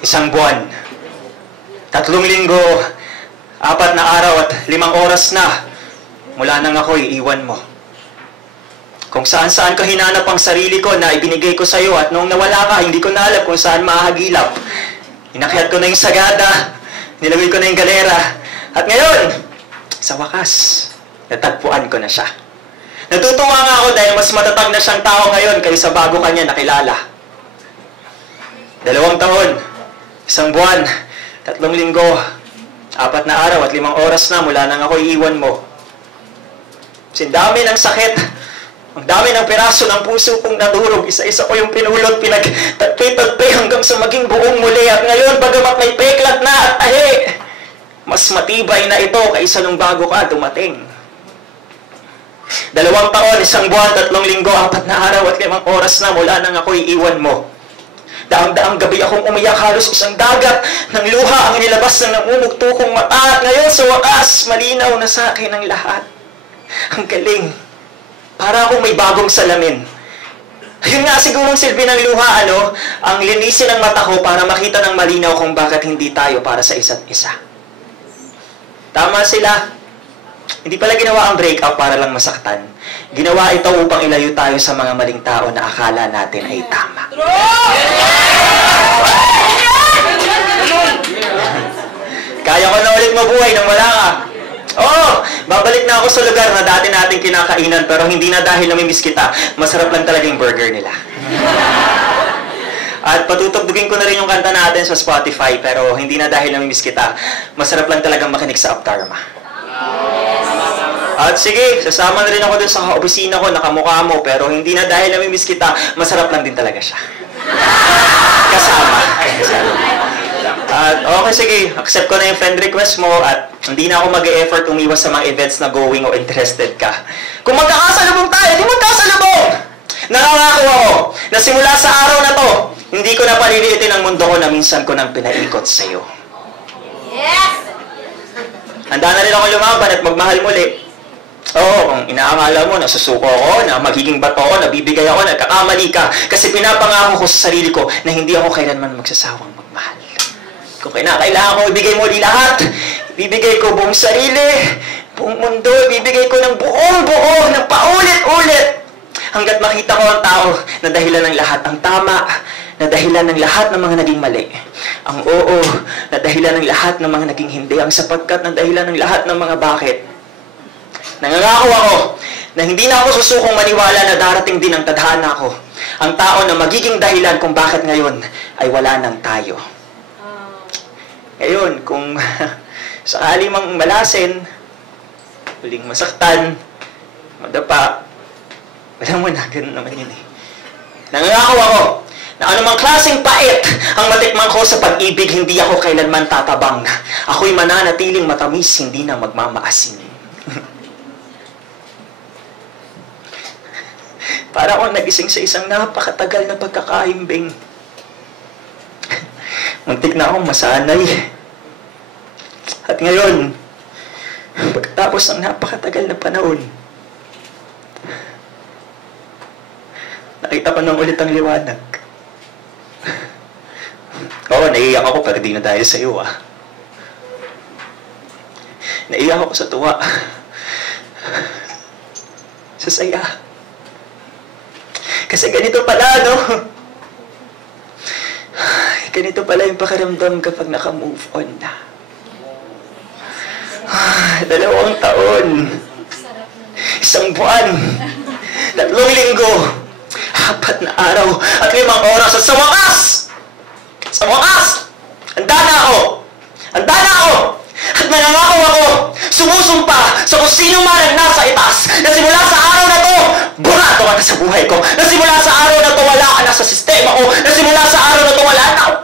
Isang buwan, 3 linggo, 4 na araw at 5 oras na mula nang ako'y iwan mo. Kung saan-saan ko hinanap ang sarili ko na ibinigay ko sa iyo at nung nawala ka, hindi ko na alam kung saan mahagilap. Inakyat ko na yung sagada, nilagay ko na yung galera, at ngayon, sa wakas, natagpuan ko na siya. Natutuwa nga ako dahil mas matatag na siyang tao ngayon kaysa bago kanya nakilala. 2 taon, 1 buwan, 3 linggo, 4 na araw at 5 oras na mula nang ako'y iwan mo. Sindami ng sakit, ang dami ng piraso ng puso kong nadurog, isa-isa ko yung pinulot, pinagtagpi-tagpi hanggang sa maging buong muli. At ngayon, bagamat may peklat na at tahi, mas matibay na ito kaysa nung bago ka dumating. 2 taon, 1 buwan, 3 linggo, 4 na araw at 5 oras na mula nang ako'y iwan mo. Daang-daang gabi akong umiyak, halos isang dagat ng luha ang inilabas ng namumugto kong mata. At ngayon, sa wakas, malinaw na sa akin ang lahat. Ang galing. Para akong may bagong salamin. Yun nga sigurong silbi ng luha, ang linisin ng mata ko para makita ng malinaw kung bakit hindi tayo para sa isa't isa. Tama sila. Hindi pala ginawa ang breakup para lang masaktan. Ginawa ito upang ilayo tayo sa mga maling tao na akala natin ay tama. Kaya ko na ulit mabuhay nang wala ka. Oo, babalik na ako sa lugar na dati nating kinakainan, pero hindi na dahil namimiss kita. Masarap lang talaga yung burger nila. At patutugtugin ko na rin yung kanta natin sa Spotify, pero hindi na dahil namimiss kita. Masarap lang talagang makinig sa Uptarma. At sige, sasama na rin ako dun sa opisina ko, nakamukha mo, pero hindi na dahil namimiss kita. Masarap lang din talaga siya. Kasama. At okay, sige, accept ko na yung friend request mo at hindi na ako mag-e-effort umiwas sa mga events na going o interested ka. Kung magkakasalubong tayo, di magkasalubong! Nangangako ako na simula sa araw na to, hindi ko na paliliitin ang mundo ko na minsan ko nang pinaikot sa'yo. Yes! Handa na rin ako lumaban at magmahal muli. Oo, kung inaakala mo na susuko ako, na magiging bato ako, nabibigay ako, nagkakamali ka, kasi pinapangako ko sa sarili ko na hindi ako kailanman magsasawang magmahal. Kung kinakailangan ko, ibigay mo di lahat. Ibibigay ko buong sarili, buong mundo, ibibigay ko ng buong-buo, ng paulit-ulit. Hanggat makita ko ang tao na dahilan ng lahat ang tama, na dahilan ng lahat ng mga naging mali. Ang oo, na dahilan ng lahat ng mga naging hindi. Ang sapagkat na dahilan ng lahat ng mga bakit. Nangangako ako na hindi na ako susukong maniwala na darating din ang tadhana ko. Ang tao na magiging dahilan kung bakit ngayon ay wala nang tayo. Ngayon, kung sakali mang malasin, huling masaktan, madapa, wala mo na, ganun naman yun eh. Nangangako ako na anumang klaseng pait ang matikman ko sa pag-ibig, hindi ako kailanman tatabang. Ako'y mananatiling matamis, hindi na magmamaasin. Para akong nagising sa isang napakatagal na pagkakahimbing. Muntik na akong masanay. At ngayon, pagkatapos ng napakatagal na panahon, nakita ko nang ulit ang liwanag. Oo, naiiyak ako pero di na dahil sa iyo, Naiiyak ako sa tuwa. Sa saya. Kasi ganito pala, ganito pala yung pakiramdam kapag naka-move on na. 2 taon, 1 buwan, 3 linggo, 4 na araw, at 5 oras. At sa wakas, handa na ako! At nanangako ako, sumusumpa sa kung sino man ang nasa itaas, na simula sa araw na to, burato ka na sa buhay ko, na simula sa araw na to, wala ka na sa sistema ko, na simula sa araw na to, wala na akong